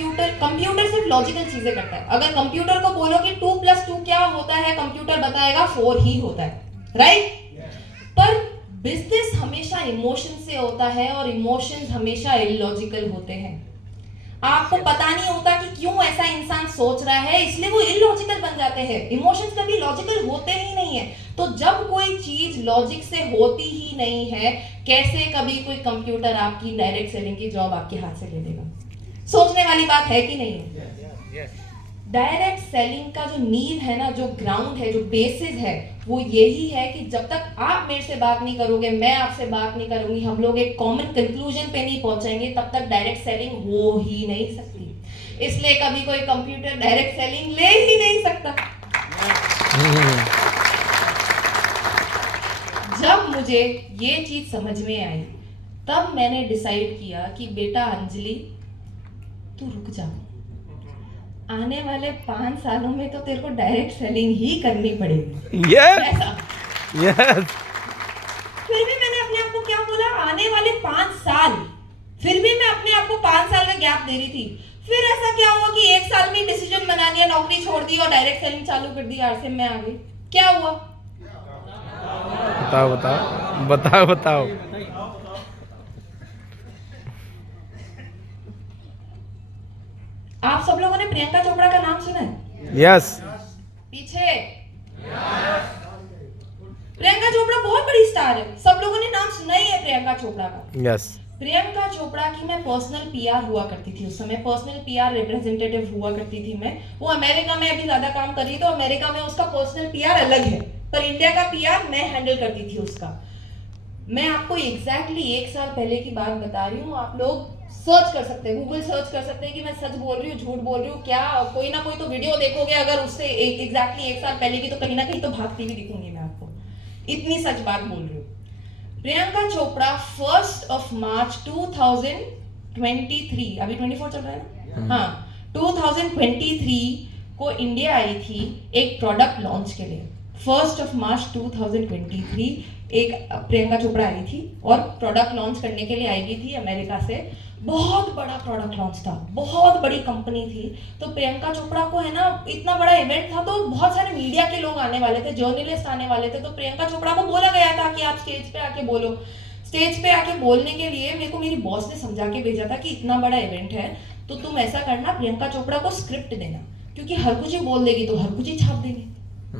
Computer सिर्फ logical चीजें करता है। अगर कंप्यूटर को बोलो कि 2+2 क्या होता है, कंप्यूटर बताएगा 4 ही होता है, राइट? पर बिजनेस हमेशा इमोशन से होता है और इमोशंस हमेशा इलॉजिकल होते हैं। आपको पता नहीं होता कि क्यों ऐसा इंसान सोच रहा है, इसलिए वो इलॉजिकल बन जाते हैं। इमोशंस कभी लॉजिकल होते ही नहीं है। तो जब कोई चीज लॉजिक से होती ही नहीं है, कैसे कभी कोई कंप्यूटर आपकी डायरेक्ट सेलिंग की जॉब आपके हाथ से ले लेगा? सोचने वाली बात है कि नहीं है? डायरेक्ट सेलिंग का जो नींव है ना, जो ग्राउंड है, जो बेसिस है, वो यही है कि जब तक आप मेरे से बात नहीं करोगे, मैं आपसे बात नहीं करूंगी, हम लोग एक कॉमन कंक्लूजन पे नहीं पहुंचेंगे, तब तक डायरेक्ट सेलिंग हो ही नहीं सकती। इसलिए कभी कोई कंप्यूटर डायरेक्ट सेलिंग ले ही नहीं सकता। जब मुझे ये चीज समझ में आई, तब मैंने डिसाइड किया कि बेटा अंजलि, तू रुक जा। आने वाले 5 सालों में तो तेरे को डायरेक्ट सेलिंग ही करनी पड़ेगी। यस। फिर भी मैंने अपने आप को क्या बोला, आने वाले 5 साल। फिर भी मैं अपने आप को 5 साल का गैप दे रही थी। फिर ऐसा क्या हुआ कि 1 साल में डिसीजन बना लिया, नौकरी छोड़ दी और डायरेक्ट सेलिंग चालू कर दी, आरसीएम में आ गई। क्या हुआ? बताओ बताओ बताओ बताओ। आप सब लोगों ने प्रियंका चोपड़ा का नाम सुना है? यस। पीछे प्रियंका चोपड़ा बहुत बड़ी स्टार है, सब लोगों ने नाम सुना ही है प्रियंका चोपड़ा का। यस। प्रियंका चोपड़ा की मैं पर्सनल पीआर हुआ करती थी उस समय, पर्सनल पीआर रिप्रेजेंटेटिव हुआ करती थी मैं। वो अमेरिका में अभी ज्यादा काम कर रही है, तो अमेरिका में उसका पर्सनल पीआर अलग है, पर इंडिया का पीआर मैं हैंडल करती थी उसका। मैं आपको एग्जैक्टली 1 साल पहले की बात बता रही हूँ। आप लोग सर्च कर सकते हैं, गूगल सर्च कर सकते हैं कि मैं सच बोल रही हूँ झूठ बोल रही हूँ क्या, कोई ना कोई तो वीडियो देखोगे अगर उससे एग्जैक्टली 1 साल पहले की, तो कहीं ना कहीं तो भागती हुई दिखूंगी मैं आपको, इतनी सच बात बोल रही हूँ। प्रियंका चोपड़ा 1 मार्च 2023, अभी 24 चल रहा है ना, हाँ, 2023 को इंडिया आई थी एक प्रोडक्ट लॉन्च के लिए। 1 मार्च 2023 एक प्रियंका चोपड़ा आई थी और प्रोडक्ट लॉन्च करने के लिए आई हुई थी अमेरिका से। बहुत बड़ा प्रोडक्ट लॉन्च था, बहुत बड़ी कंपनी थी। तो प्रियंका चोपड़ा को है ना, इतना बड़ा इवेंट था, तो बहुत सारे मीडिया के लोग आने वाले थे, जर्नलिस्ट आने वाले थे। तो प्रियंका चोपड़ा को बोला गया था कि आप स्टेज पे आके बोलो। स्टेज पे आके बोलने के लिए मेरे को मेरी बॉस ने समझा के भेजा था कि इतना बड़ा इवेंट है, तो तुम ऐसा करना, प्रियंका चोपड़ा को स्क्रिप्ट देना, क्योंकि हर कुछ ही बोल देगी तो हर कुछ ही छाप देंगे।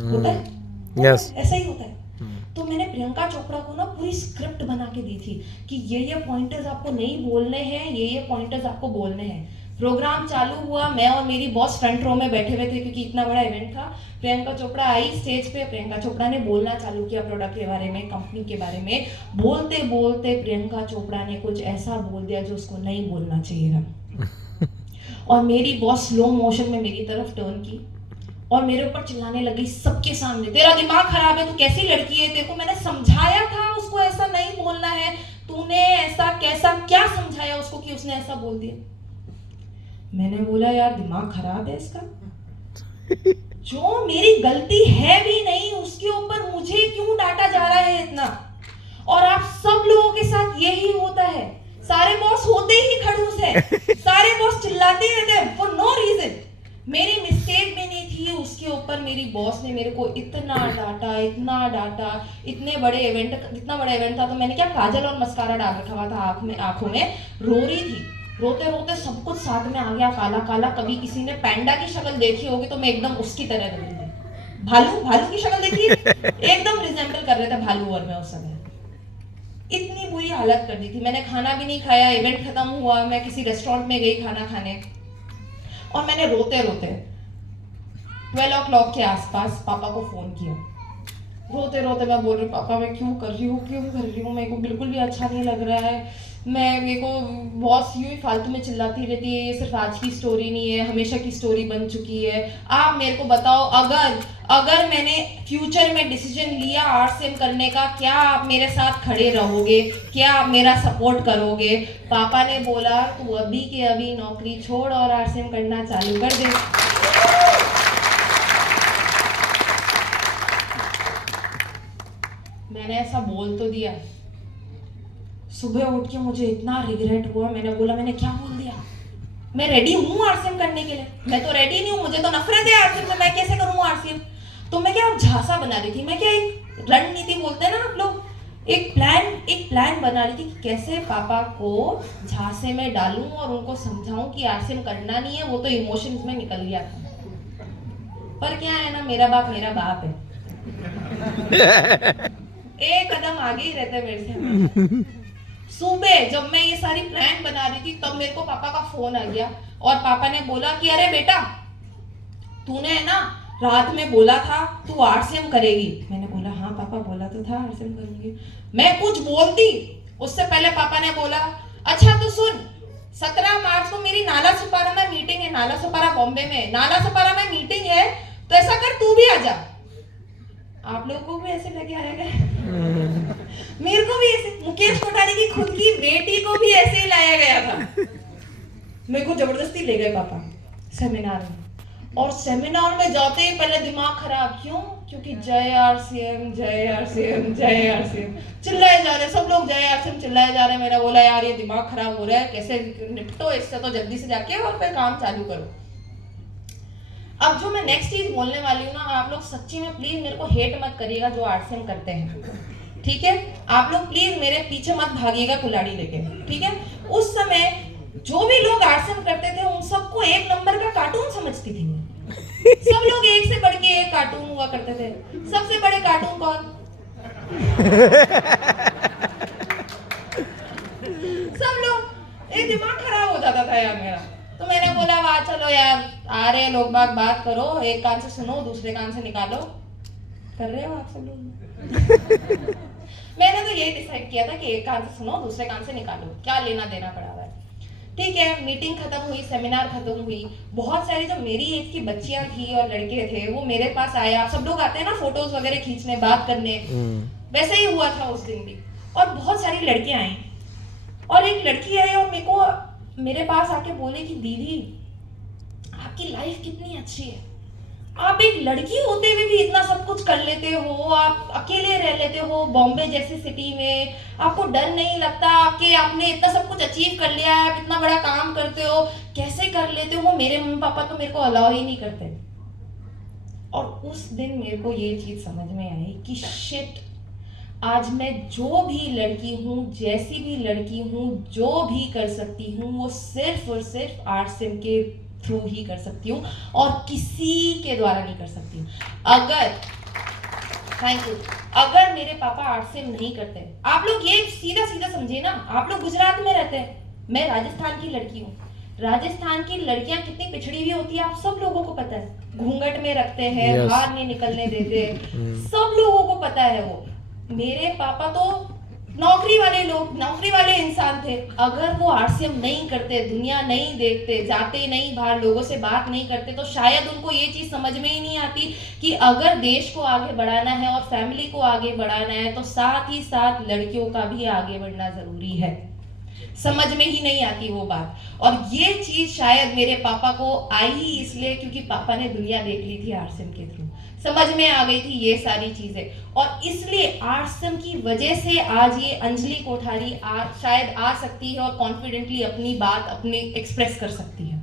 होता है? यस। ऐसा ही होता है। तो मैंने प्रियंका चोपड़ा को ना पूरी स्क्रिप्ट बना के दी थी कि ये पॉइंटर्स आपको नहीं बोलने हैं, ये पॉइंटर्स आपको बोलने हैं। प्रोग्राम चालू हुआ, मैं और मेरी बॉस फ्रंट रो में बैठे हुए थे क्योंकि इतना बड़ा इवेंट था। प्रियंका चोपड़ा आई स्टेज पे, प्रियंका चोपड़ा ने बोलना चालू किया प्रोडक्ट के बारे में, कंपनी के बारे में। बोलते बोलते प्रियंका चोपड़ा ने कुछ ऐसा बोल दिया जो उसको नहीं बोलना चाहिए था। और मेरी बॉस स्लो मोशन में मेरी तरफ टर्न की और मेरे ऊपर चिल्लाने लगी सबके सामने, तेरा दिमाग खराब है, तू कैसी लड़की है, तेरे को मैंने समझाया था उसको ऐसा नहीं बोलना है, तूने ऐसा कैसा क्या समझाया उसको कि उसने ऐसा बोल दिया। मैंने बोला यार दिमाग खराब है इसका, जो मेरी गलती है भी नहीं उसके ऊपर मुझे क्यों डांटा जा रहा है इतना। और आप सब लोगों के साथ यही होता है, सारे बॉस होते ही खड़ूस है, सारे बॉस चिल्लाते रहते हैं फॉर नो रीजन। मेरी मिस्टेक भी नहीं थी, उसके ऊपर मेरी बॉस ने मेरे को इतना डांटा, इतने बड़े इवेंट, इतना बड़ा इवेंट था तो मैंने क्या काजल और मस्कारा डाल रखा हुआ था आंखों में, रो रही थी, रोते रोते सब कुछ साथ में आ गया, काला काला। कभी किसी ने पैंडा की शक्ल देखी होगी तो मैं एकदम उसकी तरह लग रही थी। भालू की शक्ल देखी, एकदम रिजेंबल कर रहे थे भालू और मैं उस समय। इतनी बुरी हालत कर दी थी, मैंने खाना भी नहीं खाया। इवेंट खत्म हुआ, मैं किसी रेस्टोरेंट में गई खाना खाने और मैंने रोते रोते 12 o'clock के आसपास पापा को फोन किया। रोते रोते मैं बोल रही पापा मैं क्यों कर रही हूँ, मेरे को बिल्कुल भी अच्छा नहीं लग रहा है, मेरे को बॉस यूं ही फालतू में चिल्लाती रहती है, ये सिर्फ आज की स्टोरी नहीं है, हमेशा की स्टोरी बन चुकी है। आप मेरे को बताओ, अगर मैंने फ्यूचर में डिसीजन लिया आरसीएम करने का, क्या आप मेरे साथ खड़े रहोगे, क्या आप मेरा सपोर्ट करोगे? पापा ने बोला तू अभी के अभी नौकरी छोड़ और आरसीएम करना चालू कर दे। मैंने ऐसा बोल तो दिया, सुबह उठ के मुझे इतना रिग्रेट हुआ, मैंने बोला मैंने क्या बोल दिया, मैं रेडी हूँ आरसीएम करने के लिए, मैं तो रेडी नहीं हूँ, मुझे तो नफरत है आरसीएम से, मैं कैसे करूँ आरसीएम। तो मैं क्या झांसा बना रही थी, मैं क्या एक रणनीति बोलते हैं ना आप लोग, एक प्लान बना रही थी कि कैसे पापा को झांसे में डालूं और उनको समझाऊं कि आरसीएम करना नहीं है, वो तो इमोशंस में निकल गया था। पर क्या है ना, मेरा बाप है, एक कदम आगे ही रहते मेरे से। सुबह जब मैं ये सारी प्लान बना रही थी तब मेरे को पापा का फोन आ गया और पापा ने बोला कि अरे बेटा, तूने है ना रात में बोला था तू आरसीएम करेगी। मैंने बोला हाँ पापा, बोला तो था आरसीएम करूंगी। मैं कुछ बोलती उससे पहले पापा ने बोला अच्छा तो सुन, 17 मार्च को मेरी नाला सुपारा में मीटिंग है, नाला सुपारा बॉम्बे में, नाला सुपारा में मीटिंग है, तो ऐसा कर तू भी आ जा। आप लोगों को भी ऐसे लगे आएगा? मेरे को भी ऐसे, मुकेश कोठारी की खुद की बेटी को भी ऐसे ही लाया गया था। मेरे को जबरदस्ती ले गए पापा सेमिनार में, और सेमिनार में जाते ही पहले दिमाग खराब, क्यों? क्योंकि जय आरसीएम जय आरसीएम जय आरसीएम चिल्लाए जा रहे, सब लोग जय आरसीएम चिल्लाए जा रहे। मेरा बोला यार ये दिमाग खराब हो रहा है, कैसे निपटो इससे, तो जल्दी से जाके और फिर काम चालू करो। अब जो मैं नेक्स्ट चीज बोलने वाली हूँ ना, आप लोग सच्ची में प्लीज मेरे को हेट मत करिएगा जो आरसीएम करते हैं, ठीक है? आप लोग प्लीज मेरे पीछे मत भागिएगा कुल्हाड़ी लेके, ठीक है? उस समय जो भी लोग आरसीएम करते थे उन सबको एक नंबर का कार्टून समझती थी मैं। सब लोग एक से बढ़ के एक कार्टून हुआ करते थे। सबसे बड़े कार्टून कौन? सब लोग, एक दिमाग खराब हो जाता था यार मेरा। तो मैंने बोला वाह चलो यार, आ रहे लोग बात करो, एक कान से सुनो दूसरे कान से निकालो। कर रहे हो आप सब लोग? मैंने तो यही डिसाइड किया था कि एक कान से सुनो दूसरे कान से निकालो, क्या लेना देना पड़ा हुआ है। ठीक है, मीटिंग खत्म हुई, सेमिनार खत्म हुई, बहुत सारी जो मेरी एज की बच्चियां थी और लड़के थे वो मेरे पास आए। आप सब लोग आते हैं ना फोटोज वगैरह खींचने, बात करने, वैसे ही हुआ था उस दिन भी। और बहुत सारी लड़कियां आई, और एक लड़की आई और मेरे पास आके बोले कि दीदी आपकी लाइफ कितनी अच्छी है, आप एक लड़की होते हुए भी इतना सब कुछ कर लेते हो, आप अकेले रह लेते हो बॉम्बे जैसी सिटी में, आपको डर नहीं लगता, आपने इतना सब कुछ अचीव कर लिया है, आप इतना बड़ा काम करते हो, कैसे कर लेते हो? मेरे मम्मी पापा तो मेरे को अलाउ ही नहीं करते। और उस दिन मेरे को ये चीज समझ में आई कि शिट, आज मैं जो भी लड़की हूँ, जैसी भी लड़की हूँ, जो भी कर सकती हूँ वो सिर्फ और सिर्फ आरसीएम के थ्रू ही कर सकती हूँ और किसी के द्वारा नहीं कर सकती हूँ। अगर मेरे पापा आरसीएम नहीं करते, आप लोग ये सीधा सीधा समझिए ना, आप लोग गुजरात में रहते हैं, मैं राजस्थान की लड़की हूँ। राजस्थान की लड़कियां कितनी पिछड़ी हुई होती है आप सब लोगों को पता है, घूंघट में रखते हैं, Yes. बाहर नहीं निकलने देते, सब लोगों को पता है वो। मेरे पापा तो नौकरी वाले इंसान थे। अगर वो आरसीएम नहीं करते, दुनिया नहीं देखते, जाते नहीं बाहर, लोगों से बात नहीं करते, तो शायद उनको ये चीज समझ में ही नहीं आती कि अगर देश को आगे बढ़ाना है और फैमिली को आगे बढ़ाना है तो साथ ही साथ लड़कियों का भी आगे बढ़ना जरूरी है। समझ में ही नहीं आती वो बात। और ये चीज शायद मेरे पापा को आई ही इसलिए क्योंकि पापा ने दुनिया देख ली थी आरसीएम के थ्रू, समझ में आ गई थी ये सारी चीजें, और इसलिए आरसीएम की वजह से आज ये अंजलि कोठारी शायद आ सकती है और कॉन्फिडेंटली अपनी बात एक्सप्रेस कर सकती है।